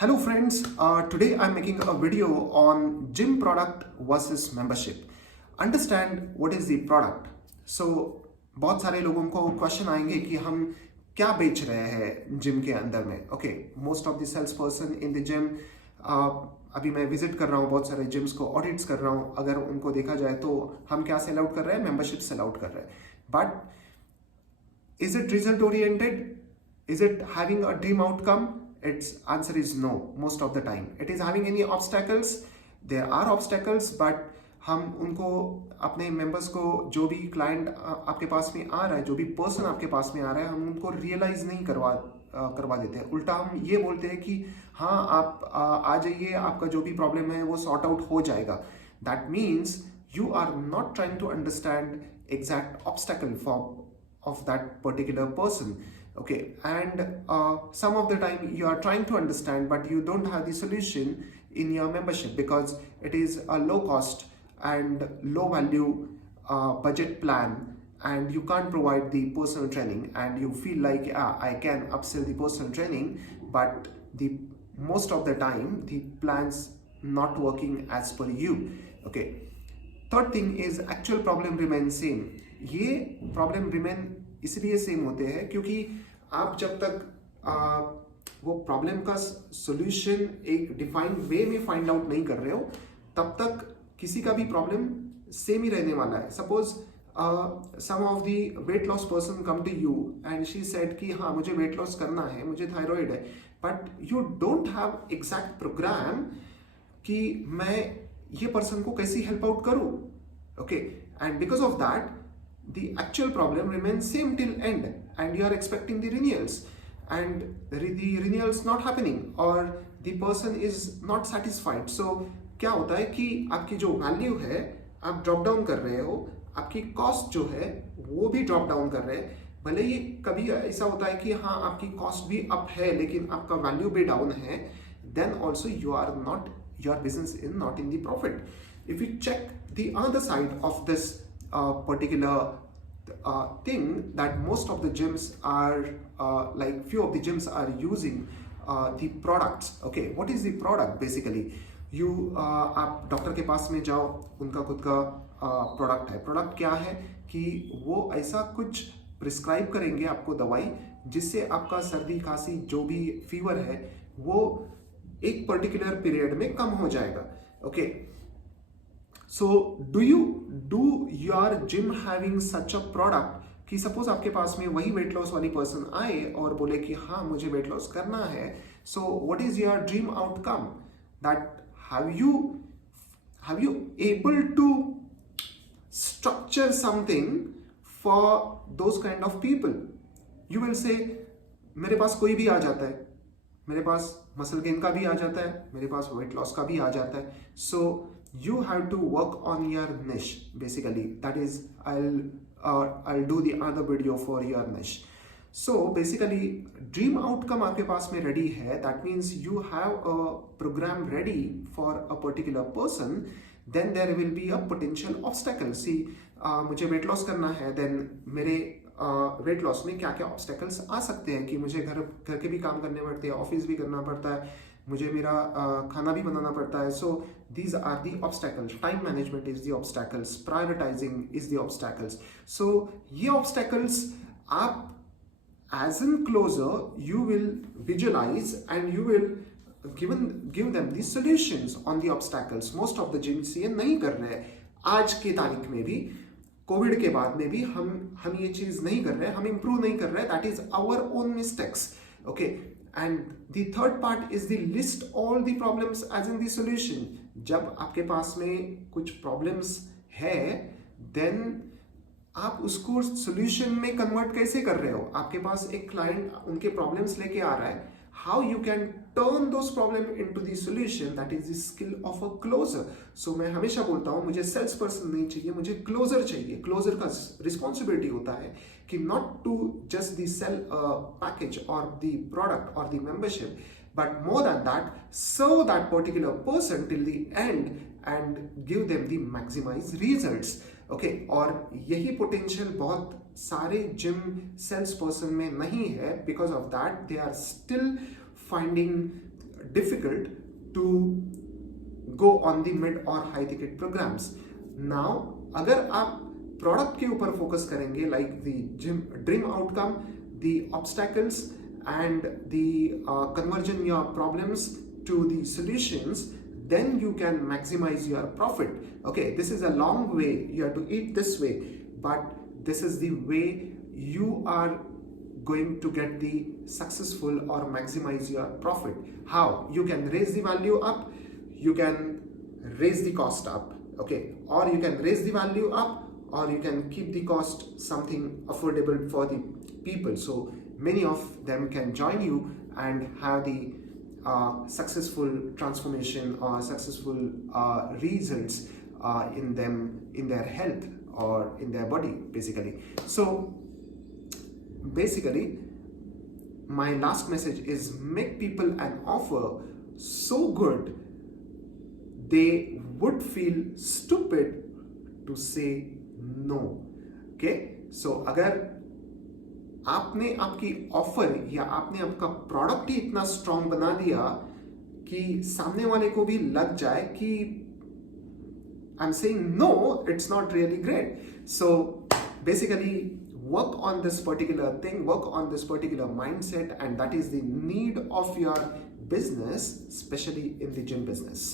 Hello friends, today I'm making a video on gym product versus membership. Understand what is the product. So बहुत सारे लोगों को क्वेश्चन आएंगे कि हम क्या बेच रहे हैं जिम के अंदर में. Okay, most of the sales person in the gym, अभी मैं विजिट कर रहा हूँ बहुत सारे जिम्स को, ऑडिट्स कर रहा हूँ. अगर उनको देखा जाए तो हम क्या सेल आउट कर रहे हैं? मेंबरशिप सेल आउट कर रहे हैं. But is it result oriented? Is it having a dream outcome? Its answer is no, most of the time. It is having any obstacles? There are obstacles, but हम उनको अपने मेंबर्स को, जो भी क्लाइंट आपके पास में आ रहा है, जो भी पर्सन आपके पास में आ रहा है, हम उनको रियलाइज नहीं करवा देते हैं. उल्टा हम ये बोलते हैं कि हाँ आप आ जाइए, आपका जो भी प्रॉब्लम है वो सॉर्ट आउट हो जाएगा. That means you are not trying to understand exact obstacle of that particular person. Okay, and some of the time you are trying to understand but you don't have the solution in your membership because it is a low cost and low value budget plan, and you can't provide the personal training, and you feel like I can upsell the personal training, but the most of the time the plans not working as per you. Okay, third thing is actual problem remain same. ये problem remain इसलिए सेम होते हैं क्योंकि आप जब तक वो प्रॉब्लम का सॉल्यूशन एक डिफाइंड वे में फाइंड आउट नहीं कर रहे हो, तब तक किसी का भी प्रॉब्लम सेम ही रहने वाला है. Suppose some of the weight loss person come to you and she said कि हाँ मुझे वेट लॉस करना है, मुझे थायराइड है, but you don't have exact programme कि मैं ये पर्सन को कैसी हेल्प आउट करूं. Okay, and because of that the actual problem remains same till end, and you are expecting the renewals, and the renewals not happening, or the person is not satisfied. So क्या होता है कि आपकी जो वैल्यू है आप drop down कर रहे हो, आपकी कॉस्ट जो है वो भी ड्रॉप डाउन कर रहे हैं. भले ही कभी ऐसा होता है कि हाँ आपकी कॉस्ट भी अप है लेकिन आपका वैल्यू भी डाउन है, then also you are not, your business is not in the profit. If you check the other side of this particular thing, that most of the gyms are like few of the gyms are using the products. Okay, what is the product basically? You आप डॉक्टर के पास में जाओ, उनका खुद का प्रोडक्ट है. प्रोडक्ट क्या है कि वो ऐसा कुछ प्रिस्क्राइब करेंगे आपको दवाई जिससे आपका सर्दी खांसी जो भी फीवर है वो एक पर्टिकुलर पीरियड में कम हो जाएगा. Okay, so do your gym having such a product कि सपोज आपके पास में वही वेट लॉस वाली पर्सन आए और बोले कि हाँ मुझे वेट लॉस करना है. So what is your dream outcome? That have you able to structure something for those kind of people? You will say मेरे पास कोई भी आ जाता है, मेरे पास मसल गेन का भी आ जाता है, मेरे पास वेट लॉस का भी आ जाता है. सो you have to work on your niche basically. That is, I'll do the other video for your niche. So basically dream outcome आपके पास में ready है. That means you have a program ready for a particular person. Then there will be a potential obstacle. See, मुझे weight loss करना है, then मेरे weight loss में क्या क्या ऑब्स्टेकल्स आ सकते हैं कि मुझे घर के भी काम करने पड़ते हैं, ऑफिस भी करना पड़ता है, मुझे मेरा खाना भी बनाना पड़ता है. So these are the obstacles. Time management is the obstacles, prioritizing is the obstacles. So ये ऑब्स्टेकल्स आप as an closure you will visualize and you will give them the solutions on the obstacles. Most of the gyms ये नहीं कर रहे हैं आज की तारीख में भी, कोविड के बाद में भी हम ये चीज नहीं कर रहे हैं, हम इंप्रूव नहीं कर रहे हैं. That is our own mistakes. Okay, and the third part is the list all the problems as in the solution. जब आपके पास में कुछ प्रॉब्लम्स है, देन आप उसको सॉल्यूशन में कन्वर्ट कैसे कर रहे हो? आपके पास एक क्लाइंट उनके प्रॉब्लम्स लेके आ रहा है, how you can turn those problem into the solution, that is the skill of a closer. So मैं हमेशा बोलता हूँ मुझे सेल्स पर्सन नहीं चाहिए, मुझे क्लोजर चाहिए. क्लोजर का रिस्पॉन्सिबिलिटी होता है कि not to just the sell package or the product or the membership, but more than that, serve that particular person till the end and give them the maximize results. Okay, और यही पोटेंशियल बहुत सारे जिम सेल्स पर्सन में नहीं है. Because of that they are still finding difficult to go on the mid or high ticket programs. Now अगर आप product के ऊपर focus करेंगे, like the dream outcome, the obstacles and the conversion your problems to the solutions, then you can maximize your profit. Okay, this is a long way, you have to eat this way, but this is the way you are going to get the successful or maximize your profit. How? You can raise the value up, you can raise the cost up, okay, or you can raise the value up, or you can keep the cost something affordable for the people, so many of them can join you and have the successful transformation or successful results in their health or in their body, basically. So basically my last message is make people an offer so good they would feel stupid to say no. Okay, so अगर आपने आपकी ऑफर या आपने आपका प्रोडक्ट ही इतना स्ट्रॉन्ग बना दिया कि सामने वाले को भी लग जाए कि I am saying no, it's not really great. So basically work on this particular thing, work on this particular mindset, and that is the need of your business, especially in the gym business.